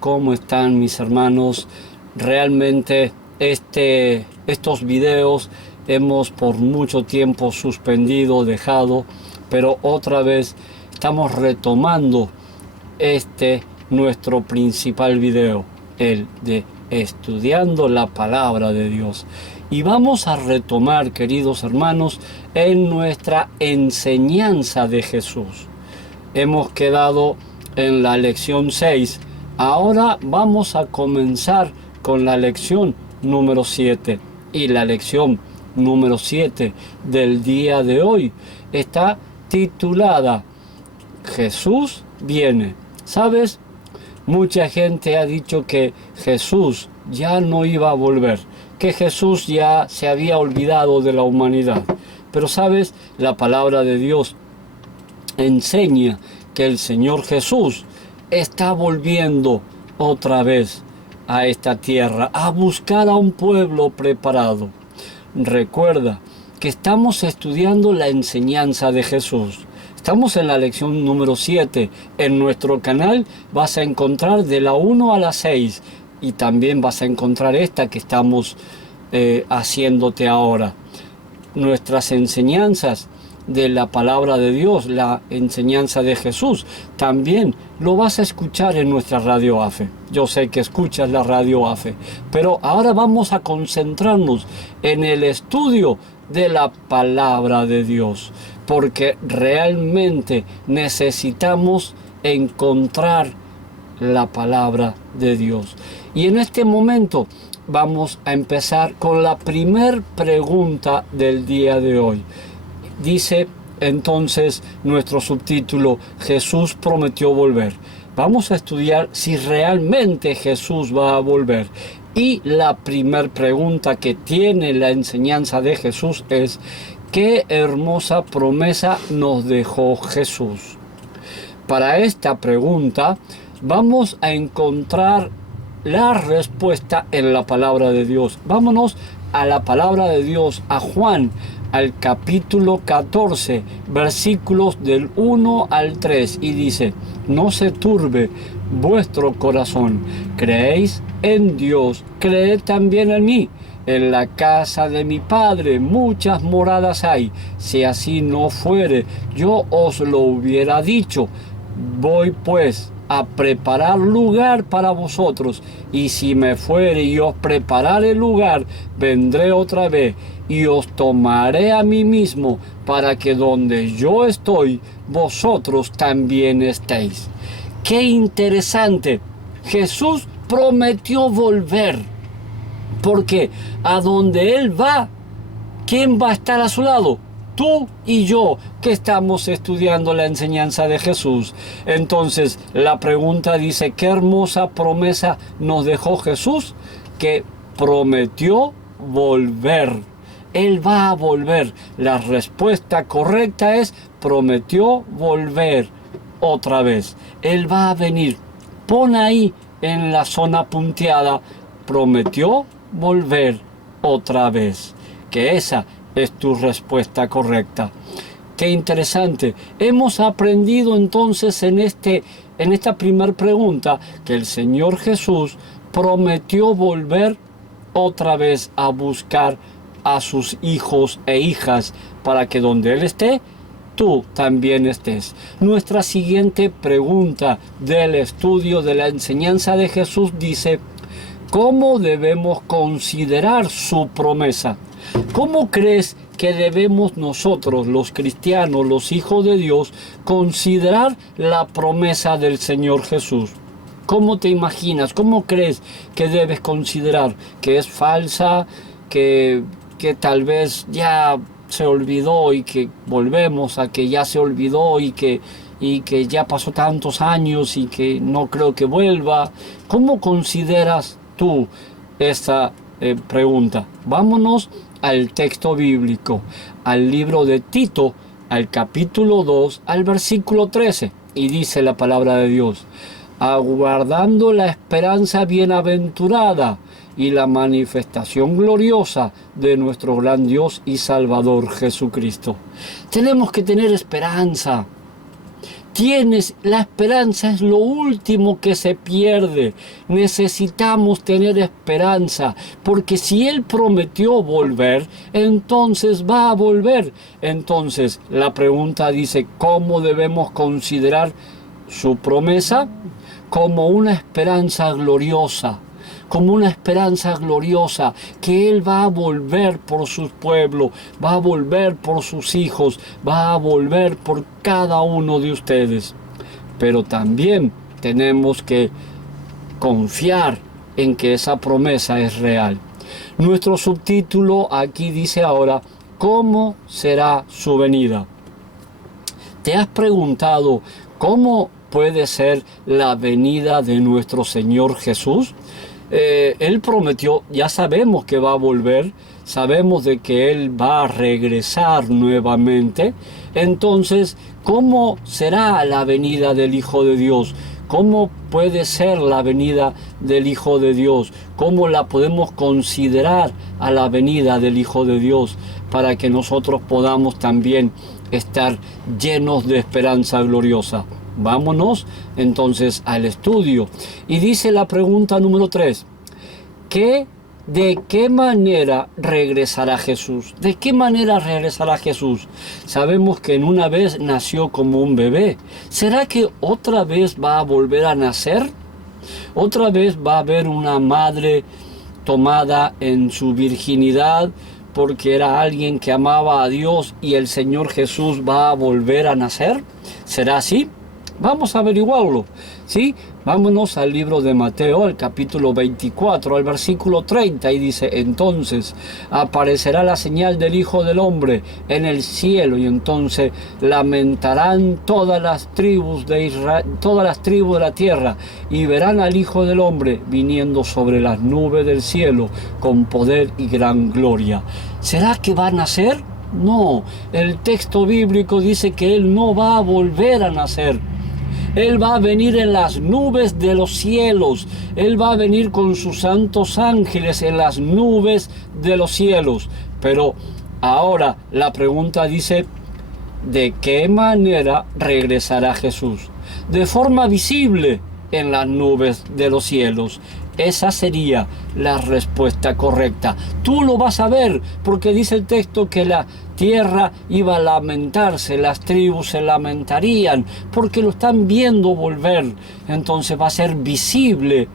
¿cómo están mis hermanos? Realmente estos videos hemos por mucho tiempo suspendido, dejado, pero otra vez estamos retomando nuestro principal video, el de estudiando la palabra de Dios. Y vamos a retomar, queridos hermanos, en nuestra enseñanza de Jesús. Hemos quedado en la lección 6. Ahora vamos a comenzar con la lección número 7. Y la lección número 7 del día de hoy está titulada Jesús viene. ¿Sabes? Mucha gente ha dicho que Jesús ya no iba a volver, que Jesús ya se había olvidado de la humanidad. Pero ¿sabes? La palabra de Dios enseña que el Señor Jesús está volviendo otra vez a esta tierra a buscar a un pueblo preparado. Recuerda que estamos estudiando la enseñanza de Jesús. Estamos en la lección número 7. En nuestro canal vas a encontrar de la 1 a la 6 y también vas a encontrar esta que estamos haciéndote ahora. Nuestras enseñanzas de la palabra de Dios, la enseñanza de Jesús, también lo vas a escuchar en nuestra Radio AFE. Yo sé que escuchas la Radio AFE, pero ahora vamos a concentrarnos en el estudio de la palabra de Dios, porque realmente necesitamos encontrar la palabra de Dios. Y en este momento vamos a empezar con la primer pregunta del día de hoy. Dice entonces nuestro subtítulo, Jesús prometió volver. Vamos a estudiar si realmente Jesús va a volver. Y la primera pregunta que tiene la enseñanza de Jesús es, ¿qué hermosa promesa nos dejó Jesús? Para esta pregunta vamos a encontrar la respuesta en la palabra de Dios. Vámonos a la palabra de Dios, a Juan, al capítulo 14, versículos del 1 al 3, y dice, no se turbe vuestro corazón, creéis en Dios, creed también en mí. En la casa de mi Padre muchas moradas hay, si así no fuere, yo os lo hubiera dicho. Voy pues a preparar lugar para vosotros, y si me fuere y os preparare lugar, vendré otra vez y os tomaré a mí mismo, para que donde yo estoy, vosotros también estéis. ¡Qué interesante! Jesús prometió volver, porque a donde Él va, ¿quién va a estar a su lado? Tú y yo, que estamos estudiando la enseñanza de Jesús. Entonces, la pregunta dice, ¿qué hermosa promesa nos dejó Jesús? Que prometió volver. Él va a volver. La respuesta correcta es, prometió volver otra vez. Él va a venir. Pon ahí en la zona punteada, prometió volver otra vez. Que esa es tu respuesta correcta. Qué interesante. Hemos aprendido entonces en esta primera pregunta que el Señor Jesús prometió volver otra vez a buscar a sus hijos e hijas para que donde Él esté, tú también estés. Nuestra siguiente pregunta del estudio de la enseñanza de Jesús dice, ¿cómo debemos considerar su promesa? ¿Cómo crees que debemos nosotros, los cristianos, los hijos de Dios, considerar la promesa del Señor Jesús? ¿Cómo te imaginas? ¿Cómo crees que debes considerar? ¿Que es falsa? ¿Que tal vez ya se olvidó y que volvemos a que ya se olvidó y que ya pasó tantos años y que no creo que vuelva? ¿Cómo consideras tú esta pregunta? Vámonos al texto bíblico, al libro de Tito, al capítulo 2, al versículo 13, y dice la palabra de Dios, aguardando la esperanza bienaventurada y la manifestación gloriosa de nuestro gran Dios y Salvador Jesucristo. Tenemos que tener esperanza. La esperanza es lo último que se pierde. Necesitamos tener esperanza, porque si Él prometió volver, entonces va a volver. Entonces, la pregunta dice, ¿cómo debemos considerar su promesa? Como una esperanza gloriosa. Como una esperanza gloriosa, que Él va a volver por su pueblo, va a volver por sus hijos, va a volver por cada uno de ustedes. Pero también tenemos que confiar en que esa promesa es real. Nuestro subtítulo aquí dice ahora, ¿cómo será su venida? ¿Te has preguntado cómo puede ser la venida de nuestro Señor Jesús? Él prometió, ya sabemos que va a volver, sabemos de que Él va a regresar nuevamente. Entonces, ¿cómo será la venida del Hijo de Dios? ¿Cómo puede ser la venida del Hijo de Dios? ¿Cómo la podemos considerar a la venida del Hijo de Dios para que nosotros podamos también estar llenos de esperanza gloriosa? Vámonos entonces al estudio. Y dice la pregunta número 3. ¿De qué manera regresará Jesús? ¿De qué manera regresará Jesús? Sabemos que en una vez nació como un bebé. ¿Será que otra vez va a volver a nacer? ¿Otra vez va a haber una madre tomada en su virginidad porque era alguien que amaba a Dios y el Señor Jesús va a volver a nacer? ¿Será así? Vamos a averiguarlo, ¿sí? Vámonos al libro de Mateo, al capítulo 24, al versículo 30, y dice, entonces aparecerá la señal del Hijo del Hombre en el cielo, y entonces lamentarán todas las tribus de Israel, todas las tribus de la tierra, y verán al Hijo del Hombre viniendo sobre las nubes del cielo con poder y gran gloria. ¿Será que va a nacer? No, el texto bíblico dice que Él no va a volver a nacer. Él va a venir en las nubes de los cielos. Él va a venir con sus santos ángeles en las nubes de los cielos. Pero ahora la pregunta dice, ¿de qué manera regresará Jesús? De forma visible en las nubes de los cielos. Esa sería la respuesta correcta. Tú lo vas a ver, porque dice el texto que la tierra iba a lamentarse, las tribus se lamentarían, porque lo están viendo volver. Entonces va a ser visible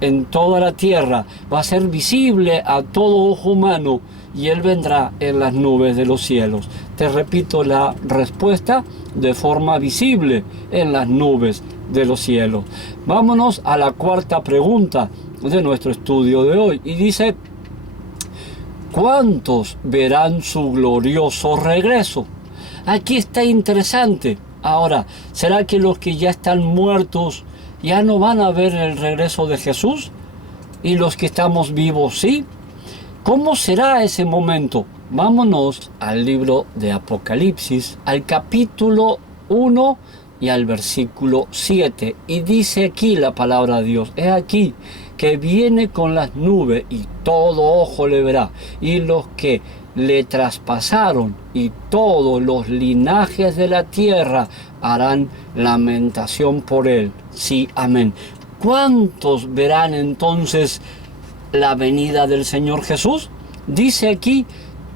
en toda la tierra, va a ser visible a todo ojo humano, y Él vendrá en las nubes de los cielos. Te repito la respuesta, de forma visible en las nubes de los cielos. Vámonos a la cuarta pregunta de nuestro estudio de hoy, y dice, ¿cuántos verán su glorioso regreso? Aquí está interesante. Ahora, ¿será que los que ya están muertos ya no van a ver el regreso de Jesús? ¿Y los que estamos vivos sí? ¿Cómo será ese momento? Vámonos al libro de Apocalipsis, al capítulo 1 y al versículo 7. Y dice aquí la palabra de Dios, he aquí que viene con las nubes y todo ojo le verá, y los que le traspasaron y todos los linajes de la tierra harán lamentación por él. Sí, amén. ¿Cuántos verán entonces la venida del Señor Jesús? Dice aquí,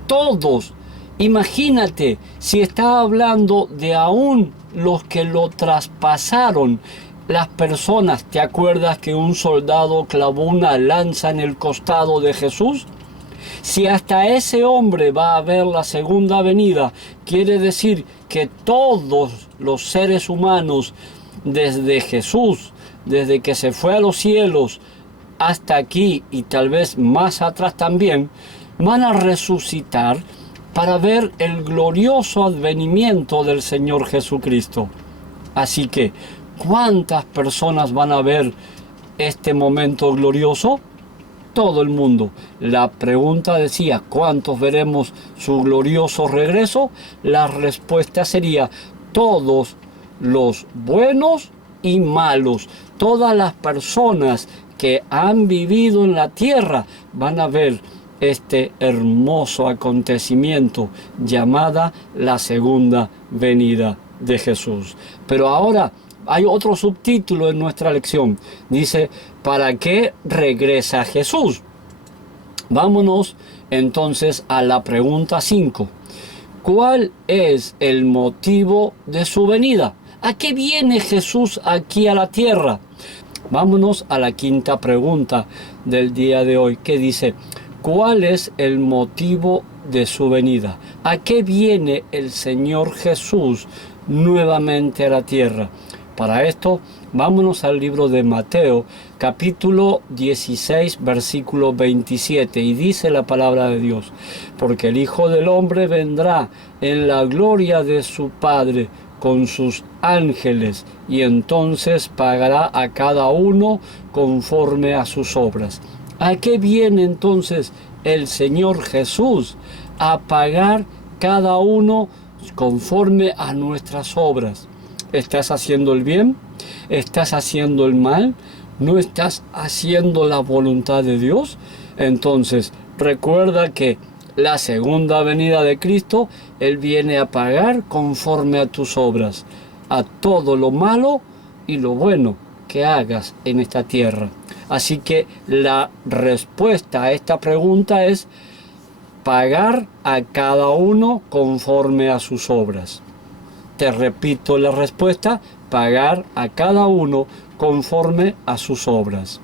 todos. Imagínate, si está hablando de aún los que lo traspasaron, las personas. ¿Te acuerdas que un soldado clavó una lanza en el costado de Jesús? Si hasta ese hombre va a ver la segunda venida, quiere decir que todos los seres humanos, desde Jesús, desde que se fue a los cielos hasta aquí y tal vez más atrás también, van a resucitar para ver el glorioso advenimiento del Señor Jesucristo. Así que, ¿cuántas personas van a ver este momento glorioso? Todo el mundo. La pregunta decía, ¿cuántos veremos su glorioso regreso? La respuesta sería, todos los buenos y malos. Todas las personas que han vivido en la tierra van a ver este hermoso acontecimiento llamada la segunda venida de Jesús. Pero ahora hay otro subtítulo en nuestra lección. Dice, ¿para qué regresa Jesús? Vámonos entonces a la pregunta 5. ¿Cuál es el motivo de su venida? ¿A qué viene Jesús aquí a la tierra? Vámonos a la quinta pregunta del día de hoy, que dice, ¿cuál es el motivo de su venida? ¿A qué viene el Señor Jesús nuevamente a la tierra? Para esto, vámonos al libro de Mateo, capítulo 16, versículo 27, y dice la palabra de Dios, porque el Hijo del Hombre vendrá en la gloria de su Padre con sus ángeles, y entonces pagará a cada uno conforme a sus obras. ¿A qué viene entonces el Señor Jesús? A pagar cada uno conforme a nuestras obras. ¿Estás haciendo el bien? ¿Estás haciendo el mal? ¿No estás haciendo la voluntad de Dios? Entonces, recuerda que la segunda venida de Cristo, Él viene a pagar conforme a tus obras, a todo lo malo y lo bueno que hagas en esta tierra. Así que la respuesta a esta pregunta es pagar a cada uno conforme a sus obras. Te repito la respuesta, pagar a cada uno conforme a sus obras.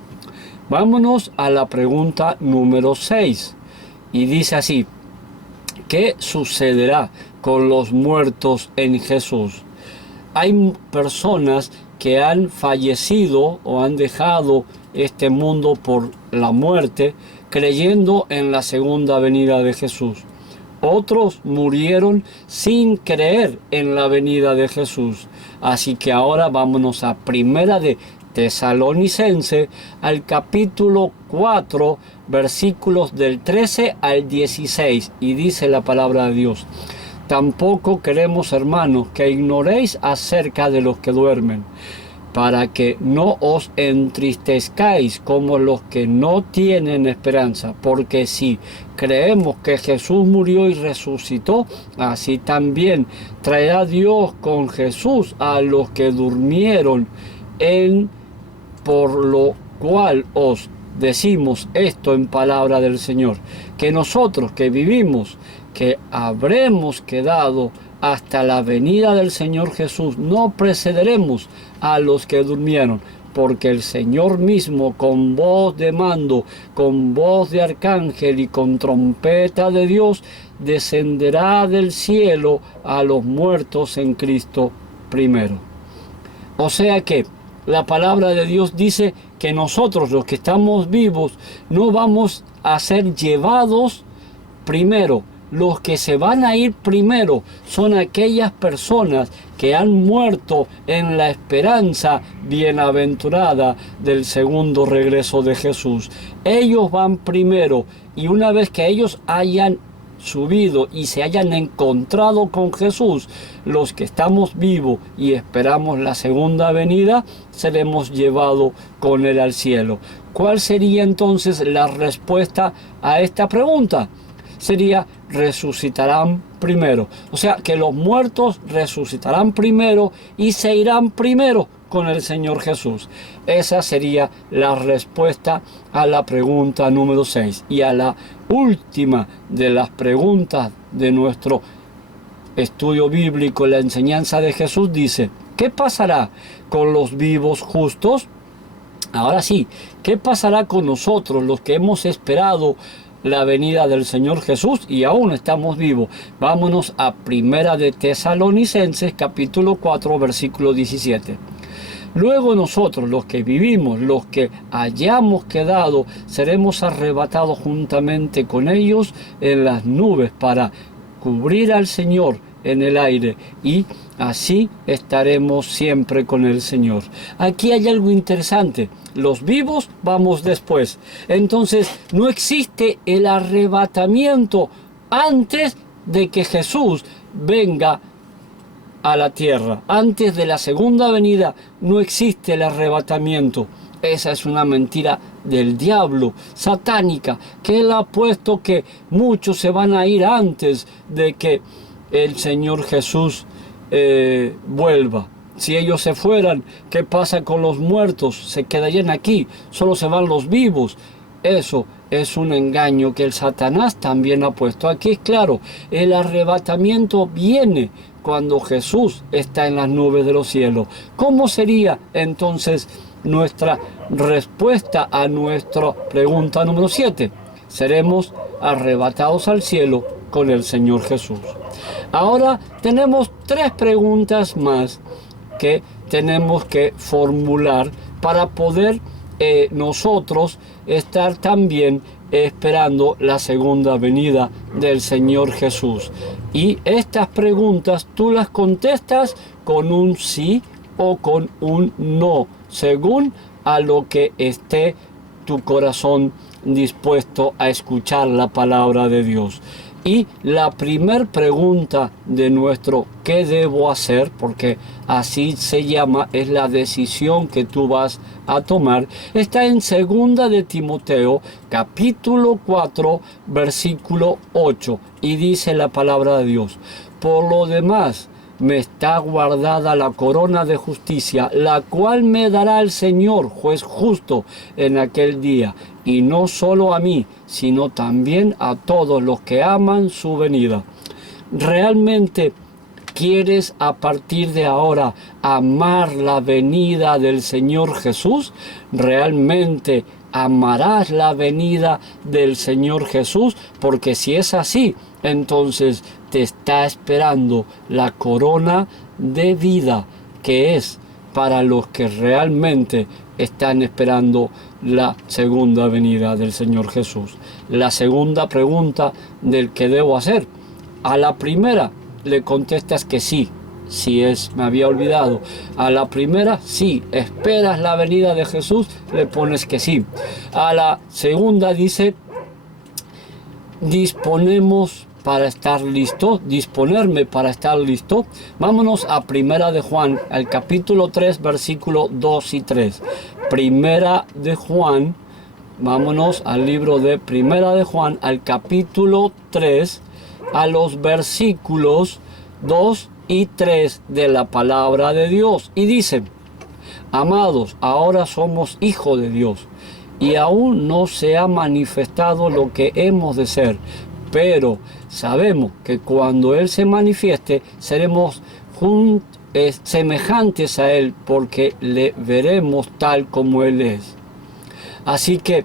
Vámonos a la pregunta número 6. Y dice así, ¿qué sucederá con los muertos en Jesús? Hay personas que han fallecido o han dejado este mundo por la muerte, creyendo en la segunda venida de Jesús. Otros murieron sin creer en la venida de Jesús. Así que ahora vámonos a Primera de Tesalonicenses, al capítulo 4, versículos del 13 al 16. Y dice la palabra de Dios, tampoco queremos, hermanos, que ignoréis acerca de los que duermen, para que no os entristezcáis como los que no tienen esperanza, porque si creemos que Jesús murió y resucitó, así también traerá Dios con Jesús a los que durmieron por lo cual os decimos esto en palabra del Señor, que nosotros que vivimos, que habremos quedado hasta la venida del Señor Jesús, no precederemos a los que durmieron, porque el Señor mismo, con voz de mando, con voz de arcángel y con trompeta de Dios, descenderá del cielo a los muertos en Cristo primero. O sea que la palabra de Dios dice que nosotros, los que estamos vivos, no vamos a ser llevados primero. Los que se van a ir primero son aquellas personas que han muerto en la esperanza bienaventurada del segundo regreso de Jesús. Ellos van primero, y una vez que ellos hayan subido y se hayan encontrado con Jesús, los que estamos vivos y esperamos la segunda venida, seremos llevados con Él al cielo. ¿Cuál sería entonces la respuesta a esta pregunta? Sería, resucitarán primero. O sea, que los muertos resucitarán primero y se irán primero con el Señor Jesús. Esa sería la respuesta a la pregunta número 6. Y a la última de las preguntas de nuestro estudio bíblico, la enseñanza de Jesús, dice, ¿qué pasará con los vivos justos? Ahora sí, ¿qué pasará con nosotros, los que hemos esperado la venida del Señor Jesús y aún estamos vivos? Vámonos a Primera de Tesalonicenses, capítulo 4, versículo 17. Luego nosotros, los que vivimos, los que hayamos quedado, seremos arrebatados juntamente con ellos en las nubes para cubrir al Señor en el aire, y así estaremos siempre con el Señor. Aquí hay algo interesante. Los vivos vamos después. Entonces no existe el arrebatamiento antes de que Jesús venga a la tierra. Antes de la segunda venida no existe el arrebatamiento. Esa es una mentira del diablo, satánica, que él ha puesto que muchos se van a ir antes de que el Señor Jesús vuelva. Si ellos se fueran, ¿qué pasa con los muertos? Se quedarían aquí, solo se van los vivos. Eso es un engaño que el Satanás también ha puesto. Aquí es claro, el arrebatamiento viene cuando Jesús está en las nubes de los cielos. ¿Cómo sería entonces nuestra respuesta a nuestra pregunta número 7? Seremos arrebatados al cielo con el Señor Jesús. Ahora tenemos 3 preguntas más que tenemos que formular para poder nosotros estar también esperando la segunda venida del Señor Jesús. Y estas preguntas tú las contestas con un sí o con un no, según a lo que esté tu corazón dispuesto a escuchar la palabra de Dios. Y la primer pregunta de nuestro ¿qué debo hacer? Porque así se llama, es la decisión que tú vas a tomar. Está en 2 de Timoteo, capítulo 4, versículo 8. Y dice la palabra de Dios: por lo demás, me está guardada la corona de justicia, la cual me dará el Señor, juez justo, en aquel día. Y no solo a mí, sino también a todos los que aman su venida. ¿Realmente quieres a partir de ahora amar la venida del Señor Jesús? ¿Realmente amarás la venida del Señor Jesús? Porque si es así, entonces te está esperando la corona de vida, que es para los que realmente están esperando la segunda venida del Señor Jesús. La segunda pregunta del que debo hacer: a la primera le contestas que sí, me había olvidado. A la primera, sí, esperas la venida de Jesús, le pones que sí. A la segunda dice, disponerme para estar listo. Vámonos a Primera de Juan, al capítulo 3, versículo 2 y 3. Primera de Juan, vámonos al libro de Primera de Juan, al capítulo 3, a los versículos 2 y 3 de la palabra de Dios. Y dice: amados, ahora somos hijos de Dios, y aún no se ha manifestado lo que hemos de ser, pero sabemos que cuando Él se manifieste, seremos semejantes a Él, porque le veremos tal como Él es. Así que,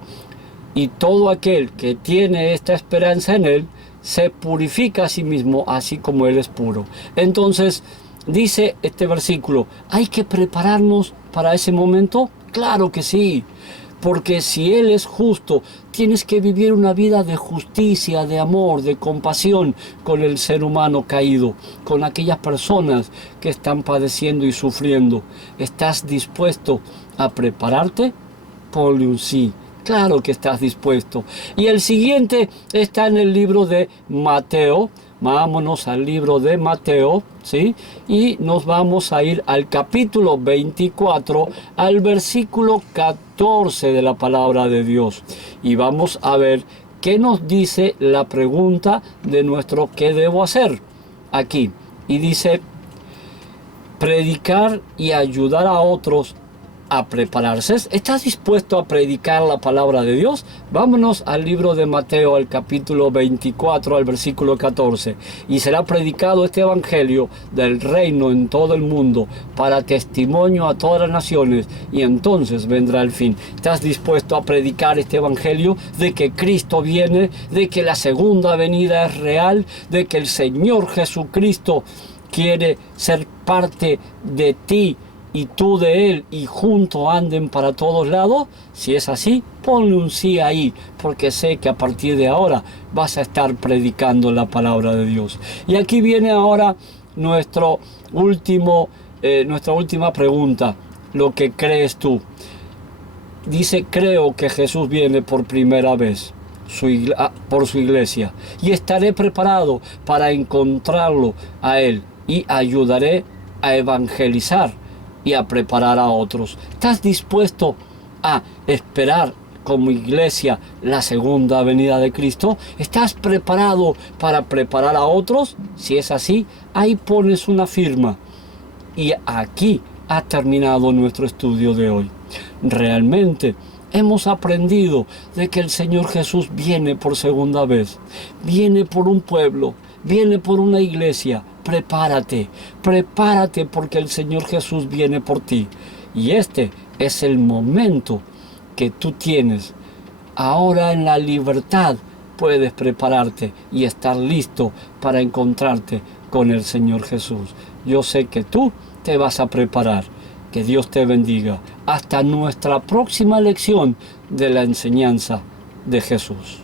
y todo aquel que tiene esta esperanza en Él, se purifica a sí mismo, así como Él es puro. Entonces, dice este versículo, ¿hay que prepararnos para ese momento? Claro que sí. Porque si Él es justo, tienes que vivir una vida de justicia, de amor, de compasión con el ser humano caído, con aquellas personas que están padeciendo y sufriendo. ¿Estás dispuesto a prepararte? Ponle un sí. Claro que estás dispuesto. Y el siguiente está en el libro de Mateo. Vámonos al libro de Mateo, ¿sí? Y nos vamos a ir al capítulo 24, al versículo 14 de la palabra de Dios. Y vamos a ver qué nos dice la pregunta de nuestro ¿qué debo hacer? Aquí. Y dice, predicar y ayudar a otros a prepararse. ¿Estás dispuesto a predicar la palabra de Dios? Vámonos al libro de Mateo, al capítulo 24, al versículo 14. Y será predicado este evangelio del reino en todo el mundo para testimonio a todas las naciones, y entonces vendrá el fin. ¿Estás dispuesto a predicar este evangelio de que Cristo viene, de que la segunda venida es real, de que el Señor Jesucristo quiere ser parte de ti y tú de Él, y juntos anden para todos lados? Si es así, ponle un sí ahí, porque sé que a partir de ahora vas a estar predicando la palabra de Dios. Y aquí viene ahora nuestra última pregunta: ¿lo que crees tú? Dice, creo que Jesús viene por primera vez por su iglesia, y estaré preparado para encontrarlo a Él, y ayudaré a evangelizar y a preparar a otros. ¿Estás dispuesto a esperar como iglesia la segunda venida de Cristo? ¿Estás preparado para preparar a otros? Si es así, ahí pones una firma. Y aquí ha terminado nuestro estudio de hoy. Realmente hemos aprendido de que el Señor Jesús viene por segunda vez. Viene por un pueblo, viene por una iglesia. Prepárate, prepárate porque el Señor Jesús viene por ti. Y este es el momento que tú tienes. Ahora en la libertad puedes prepararte y estar listo para encontrarte con el Señor Jesús. Yo sé que tú te vas a preparar. Que Dios te bendiga. Hasta nuestra próxima lección de la enseñanza de Jesús.